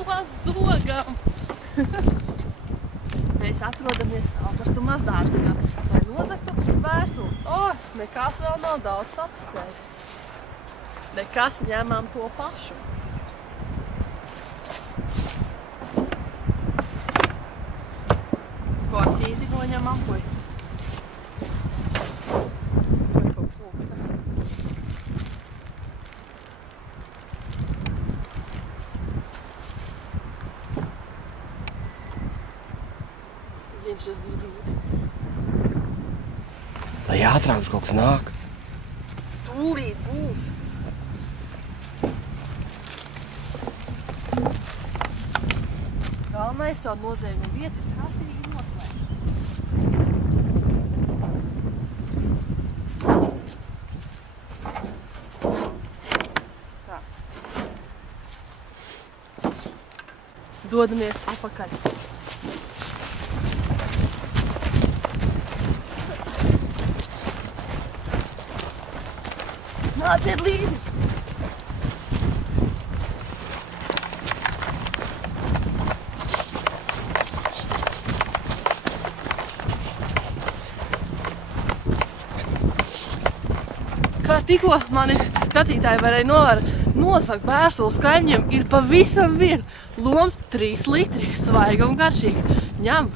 tulas zogam. Mēs atrodamies Salpastu mazdārziņā, lai nozagtu vēstules. Nekas vēl nav daudz saticējis. Nekas ņēmām to pašu. Ko ķīti noņem apuļ. Viņš būs grūti. Lai ātrāk kaut kas nāk. Tūlīt būs. Galvenais savu noziegumu vietu ir kārtīgi noslēgt. Tā. Dodamies apakaļ. Nāciet līdzi! Kā tikko mani skatītāji varēja nosakt vēstules kaimiņiem, ir pavisam vien loms 3 litri, svaiga un garšīga. Ņem!